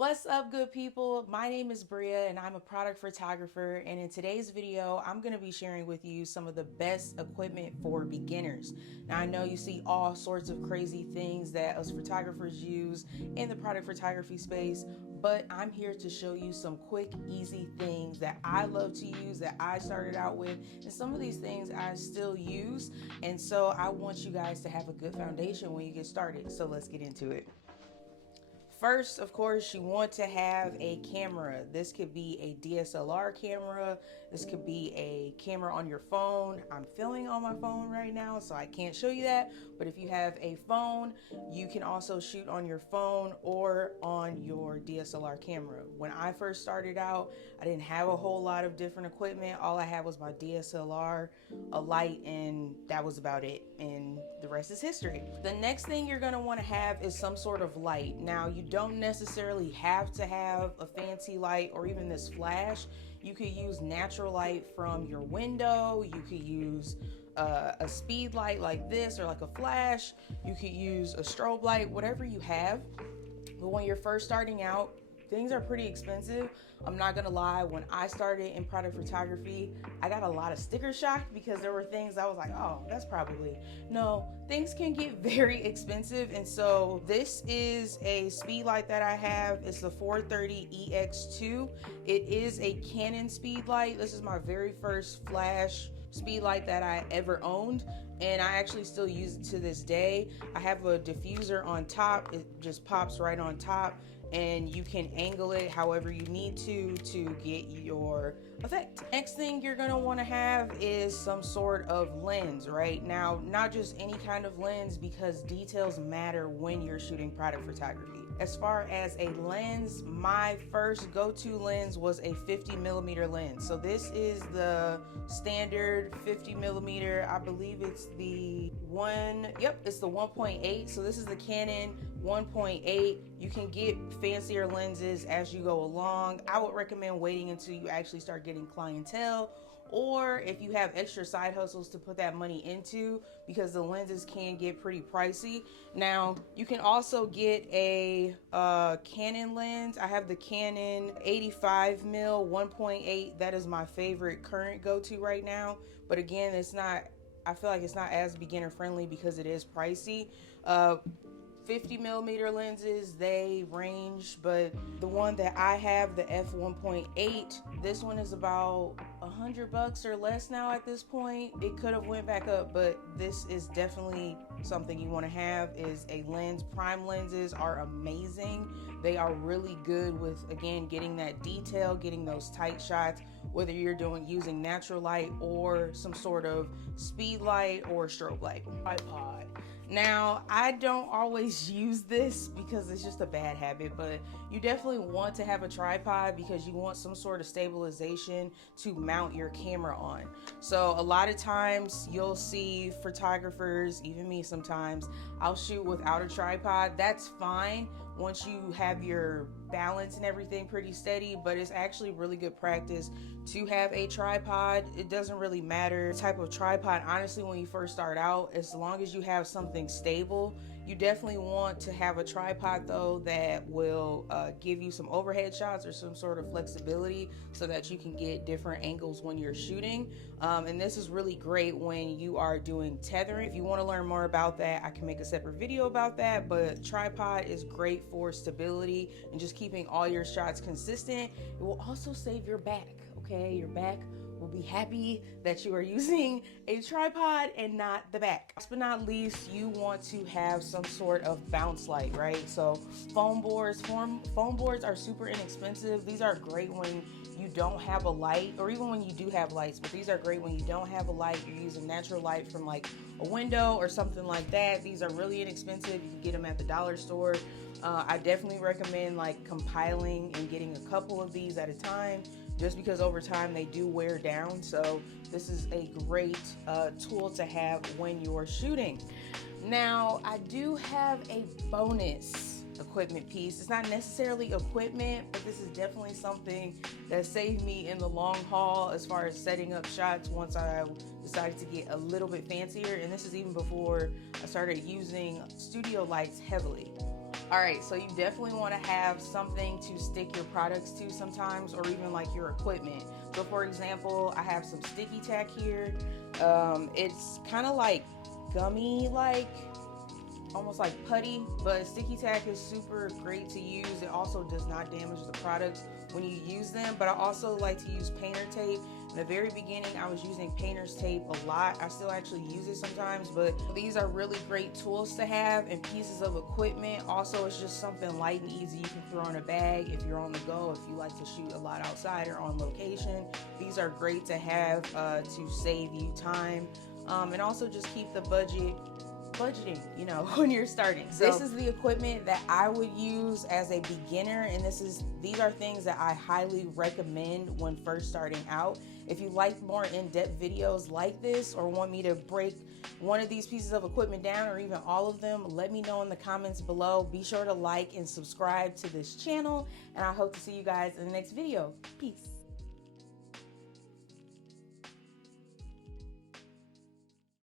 What's up, good people? My name is Bria and I'm a product photographer, and in today's video I'm going to be sharing with you some of the best equipment for beginners. Now, I know you see all sorts of crazy things that us photographers use in the product photography space, but I'm here to show you some quick, easy things that I love to use, that I started out with, and some of these things I still use. And so I want you guys to have a good foundation when you get started. So let's get into it. First, of course, you want to have a camera. This could be a DSLR camera. This could be a camera on your phone. I'm filming on my phone right now, so I can't show you that. But if you have a phone, you can also shoot on your phone or on your DSLR camera. When I first started out, I didn't have a whole lot of different equipment. All I had was my DSLR, a light, and that was about it. And the rest is history. The next thing you're gonna wanna have is some sort of light. Now, you don't necessarily have to have a fancy light or even this flash. You could use natural light from your window. You could use a speed light like this, or like a flash. You could use a strobe light, whatever you have. But when you're first starting out, things are pretty expensive. I'm not gonna lie, when I started in product photography, I got a lot of sticker shock because there were things I was like, oh, that's probably, no, things can get very expensive. And so this is a speed light that I have. It's the 430 EX2. It is a Canon speed light. This is my very first flash speed light that I ever owned, and I actually still use it to this day. I have a diffuser on top. It just pops right on top, and you can angle it however you need to get your effect. Next thing you're gonna wanna have is some sort of lens. Right now, not just any kind of lens, because details matter when you're shooting product photography. As far as a lens, my first go-to lens was a 50mm lens. So this is the standard 50mm. I believe it's the it's the 1.8. So this is the Canon 1.8. You can get fancier lenses as you go along. I would recommend waiting until you actually start getting clientele, or if you have extra side hustles to put that money into, because the lenses can get pretty pricey. Now, you can also get a Canon lens. I have the Canon 85mm 1.8. That is my favorite current go-to right now. But again, I feel like it's not as beginner friendly because it is pricey. 50mm lenses, they range, but the one that I have, the f1.8, this one is about $100 or less now at this point. It could have went back up, but this is definitely something you want to have, is a lens. Prime lenses are amazing. They are really good with, again, getting that detail, getting those tight shots, whether you're using natural light or some sort of speed light or strobe light. Tripod. Now, I don't always use this because it's just a bad habit, but you definitely want to have a tripod because you want some sort of stabilization to mount your camera on. So a lot of times you'll see photographers, even me sometimes, I'll shoot without a tripod. That's fine once you have your balance and everything pretty steady, but it's actually really good practice to have a tripod. It doesn't really matter the type of tripod, honestly, when you first start out, as long as you have something stable. You definitely want to have a tripod though that will give you some overhead shots or some sort of flexibility so that you can get different angles when you're shooting. And this is really great when you are doing tethering. If you want to learn more about that, I can make a separate video about that, but tripod is great for stability and just keeping all your shots consistent. It will also save your back, okay? Your back will be happy that you are using a tripod and not the back. Last but not least, you want to have some sort of bounce light, right? So foam boards are super inexpensive. These are great when you don't have a light, or even when you do have lights, but these are great when you don't have a light. You're using natural light from like a window or something like that. These are really inexpensive. You can get them at the dollar store. I definitely recommend like compiling and getting a couple of these at a time, just because over time they do wear down. So this is a great tool to have when you're shooting. Now, I do have a bonus equipment piece. It's not necessarily equipment, but this is definitely something that saved me in the long haul as far as setting up shots once I decided to get a little bit fancier. And this is even before I started using studio lights heavily. All right, so you definitely want to have something to stick your products to sometimes, or even like your equipment. So for example, I have some sticky tack here. It's kind of like gummy like, almost like putty, but sticky tack is super great to use. It also does not damage the products when you use them. But I also like to use painter tape. In the very beginning, I was using painter's tape a lot. I still actually use it sometimes, but these are really great tools to have and pieces of equipment. Also, it's just something light and easy you can throw in a bag if you're on the go, if you like to shoot a lot outside or on location. These are great to have to save you time, and also just keep the budgeting, you know, when you're starting. So this is the equipment that I would use as a beginner, and these are things that I highly recommend when first starting out. If you like more in-depth videos like this, or want me to break one of these pieces of equipment down, or even all of them, let me know in the comments below. Be sure to like and subscribe to this channel, and I hope to see you guys in the next video. Peace.